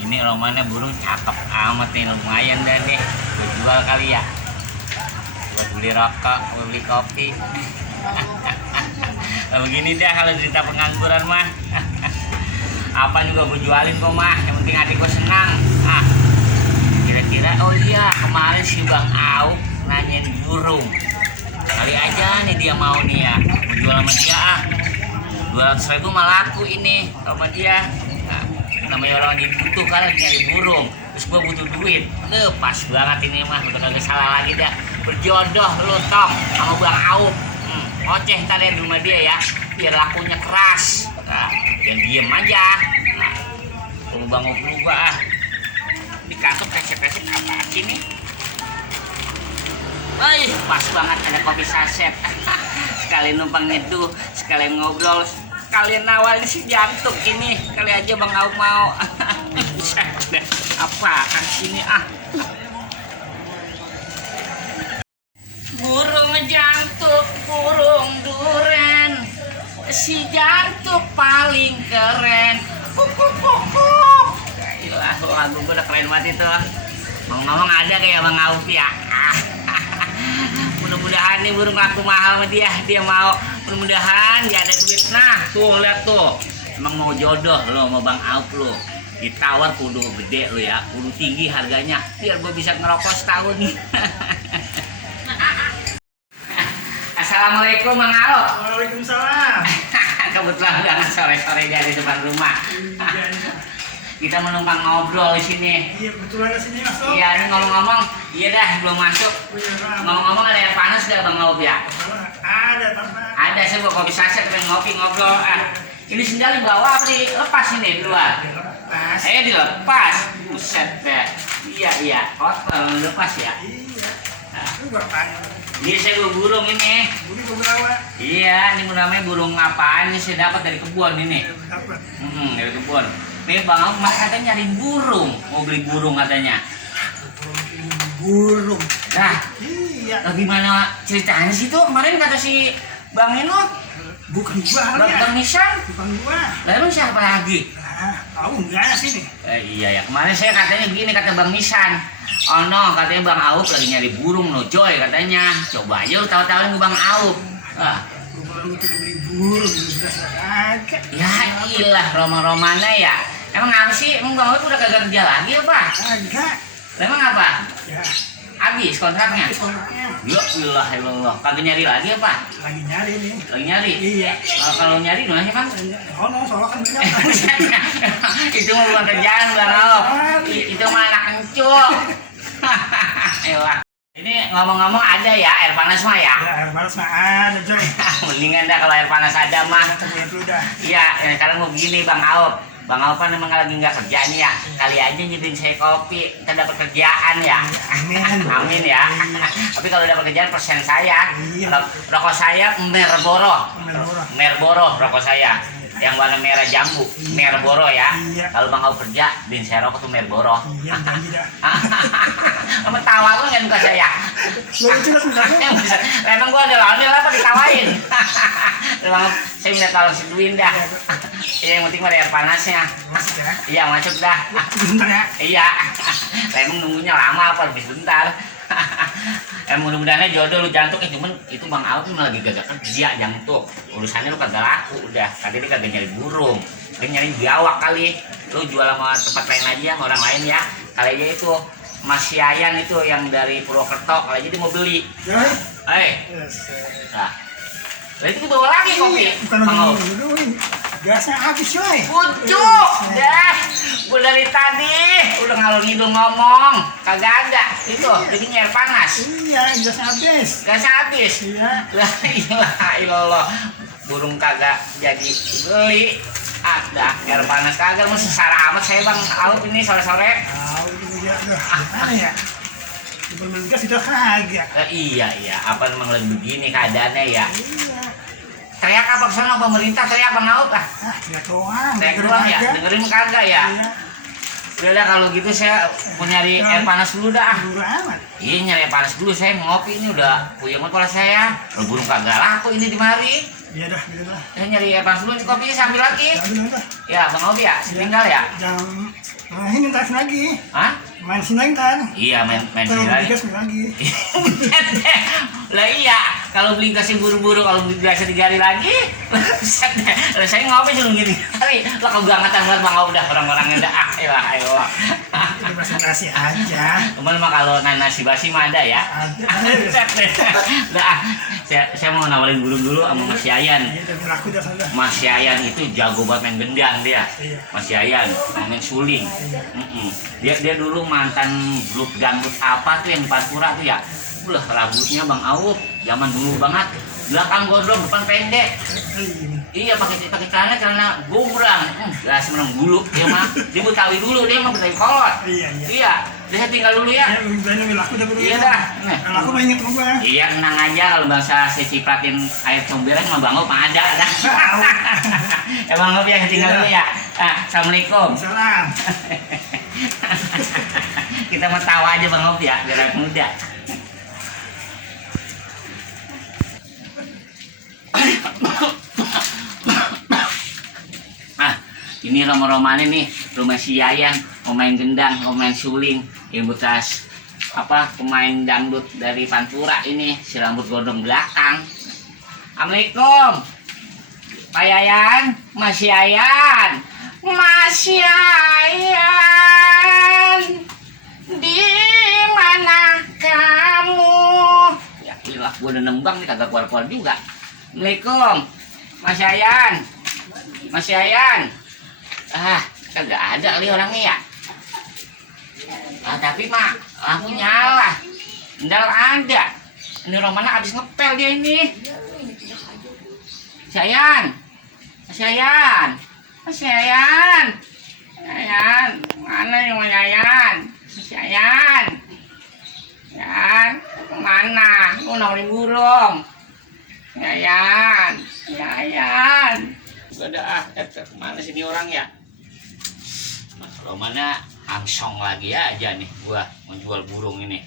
Ini romannya burung cakep amat nih, lumayan dah nih. Gue jual kali ya. Buat beli rokok, beli kopi. Nah, begini dah kalau cerita pengangguran mah. Apa juga gue jualin kok mah. Yang penting adik gue senang. Kira-kira oh iya kemarin si Bang Au nanyain burung. Kali aja nih dia mau nih ya. Mau jual sama dia 200.000 mah laku ini sama dia. Namanya orang dibutuh kan lagi nyari burung, terus gue butuh duit. Pas banget ini mah, udah kagak salah lagi dah. Berjodoh lu Tom sama Bang Au. Oceh ntar ya di rumah dia ya, biar lakunya keras. Yang diem aja. Kalau Bang Au berubah di kantor pesek-pesek apa sih nih? Pas banget ada kopi saset. Sekalian numpang nyeduh, sekalian ngobrol, kalian nawalin si jantung ini. Kali aja Bang Au mau. Apaan sini burung jantuk, burung duren, si jantuk paling keren. Gila, lagu gue udah keren banget itu. Ngomong-ngomong ada kayak Bang Au ya. Mudah-mudahan nih burung laku mahal sama dia. Dia mau, mudah-mudahan dia ada duit. Nah tuh lihat tuh, emang mau jodoh lo sama Bang Au lo. Ditawar kudu gede lo ya, kudu tinggi harganya biar gue bisa ngerokok setahun nih. Assalamualaikum Bang Au. Waalaikumsalam. Kebetulan banget sore-sore dari depan rumah. Kita menumpang ngobrol di sini. Iya, kebetulan ke sini masuk. Iya, ini ngomong-ngomong, iya dah belum masuk. Ngomong-ngomong ada air panas gak Bang Au ya? Ada, Pak. Ada, saya bawa kopi saset pengen ngopi ngobrol. Ini sendal dibawa apa dilepas ini di luar? Lepas. Dilepas. Buset deh. Iya. Kotor lepas ya. Iya. Itu berapa? Ini saya burung ini. Burung beberapa. Iya, ini namanya burung apaan? Ini saya dapat dari kebun ini. Dapat. Dari kebun. Nih Bang Au kemarin katanya nyari burung, mau beli burung katanya. Burung. Nah, Iya. gimana ceritanya sih tuh? Kemarin kata si Bang Ino, Bukan gua Bang ya. Nisan, Bukan gua. lalu siapa lagi? Tahu enggak sini? Iya ya, kemarin saya katanya begini kata Bang Nisan. Oh no, katanya Bang Au lagi nyari burung no Joy katanya. Coba aja lu tahu-tahuin ke Bang Au. Gua baru tuh beli burung, udah agak. Ya ilah Roma-Romana ya. Emang apa sih? Emang Bang Au udah kagak kerja lagi apa? Agak. Emang apa? Ya. Habis kontraknya? Habis kontraknya. Ya ilah. Kagak nyari lagi apa? Lagi nyari nih. Lagi nyari? Iya. Kalau nyari gimana sih Bang? Oh no, soalnya kan banyak. Itu mah bukan kerjaan Bang Au. Itu mah anak encuk. Elah. Ini ngomong-ngomong ada ya air panas mah ya? Ya, air panas mah ada, Joy. Mendingan dah kalau air panas ada mah. Kita lihat dulu dah. Iya, sekarang mau begini Bang Au. Bang Au kan emang lagi nggak kerja nih ya. Kali aja nyediain saya kopi, kita dapat kerjaan ya. Amin. Amin ya. Tapi kalau dapat kerjaan persen saya. Iya. Rokok saya Marlboro. Marlboro. Marlboro rokok saya. Yang warna merah jambu, Marlboro ya. Iya. Kalau Bang Au kerja, beliin saya rokok tuh Marlboro. Iya, janji dah. Kamu tawa lu nggak muka saya? Lo itu lah mukanya. Emang gua ada lawan apa ditawain? Emang saya minta tolong si Duin dah. Iya, yang penting ada air panasnya. Masuk ya. Iya, masuk dah. Bentar ya. Iya. Emang nunggunya lama apa lebih sebentar. Mudah-mudahan jodoh lu jantung cuman itu Bang Au tuh lagi gagak kerja jantung. Urusannya lu kagak laku udah. Tadi dia kagak nyari burung. Dia nyari biawak kali. Lu jual sama tempat lain aja sama orang lain ya. Kali aja itu Mas Yayan itu yang dari Purwokerto, kali aja dia mau beli. Joy. Nah. Lah itu bawa lagi kopi. Bukan Bang Au. lagi dulu. Gasnya habis, Joy. Pucuk dah, gue dari tadi udah ngalur ngidul ngomong, kagak ada itu, jadinya air panas, Iya, gasnya habis. gasnya habis. Iya. Lah ilah, burung kagak jadi beli, ada air panas kagak, mau sesara amat saya Bang Au ini sore-sore. Tahu itu dia tuh. Mana ya? Bermain gas sudah kagak. Iya, apa memang lagi begini keadaannya ya. Iya. Teriak apa pemerintah teriak Bang Au Lihat doang. teriak doang ya, dengerin kagak ya. Iya. Udah dah kalau gitu saya mau nyari air panas dulu dah. Buru amat. Iya nyari air panas dulu, saya ngopi ini udah puyeng banget kepala saya. Burung kagak laku ini di mari. Iya dah, gitu dah. Saya nyari air panas dulu, ini kopinya sambil lagi. Jangan dah. Ya Bang Obi ya, tinggal ya. Jangan. Nah, ini ntar lagi. Hah? Main sini lagi ntar. Iya main Ntar sini lagi. digas lagi. Lah iya, kalau beli gasnya buru-buru, kalau beli gasnya 3 hari lagi, buset deh. Lah saya ngopi dulu gini hari. Lah kebangetan banget Bang Obi dah orang-orangnya dah. Ayo. Itu basa-basi aja. Cuman mah kalau nasi basi mah ada ya. Nah, saya mau nawarin burung dulu sama Mas Yayan. Iya, udah laku dah sana. Mas Yayan itu jago banget main gendang dia. Iya. Mas Yayan main suling. Dia dulu mantan grup dangdut apa tuh yang di Pantura tuh ya. Belah rambutnya Bang Auf zaman dulu banget. Belakang gondrong, depan pendek. Iya pakai celana gombrang. Gak semenang bulu dia mah. Dia Betawi dulu, dia mah Betawi kolot. Iya. Iya, dia tinggal dulu ya. Ya, udah laku dah buru. Iya dah. Laku mah inget sama gua. Iya tenang aja kalau bangsa saya cipratin air comberan sama Bang Op ada dah. Ya Bang Op ya tinggal dulu ya. Assalamualaikum. Salam. Kita mau tahu aja Bang Op ya biar anak muda. Ini Roma-Romanya nih, rumah si Yayan, pemain gendang, pemain suling, yang bekas pemain dangdut dari Pantura ini, si rambut gondrong belakang. Assalamualaikum, Pak Yayan, Mas Yayan, di mana kamu? Ya, ilah gua udah nembang nih kagak keluar-keluar juga. Assalamualaikum, Mas Yayan. Kagak ada kali orangnya ya. Tapi mak, lampu nyala. Ndal ada. Ini Romana abis ngepel dia ini. Mas Yayan. Mana yang Mas Yayan? Mas Yayan. Kemana? Mau nawarin burung. Yayan. Udah kemana sini orang ya? Mas Romana hangsong lagi aja nih gua menjual burung ini.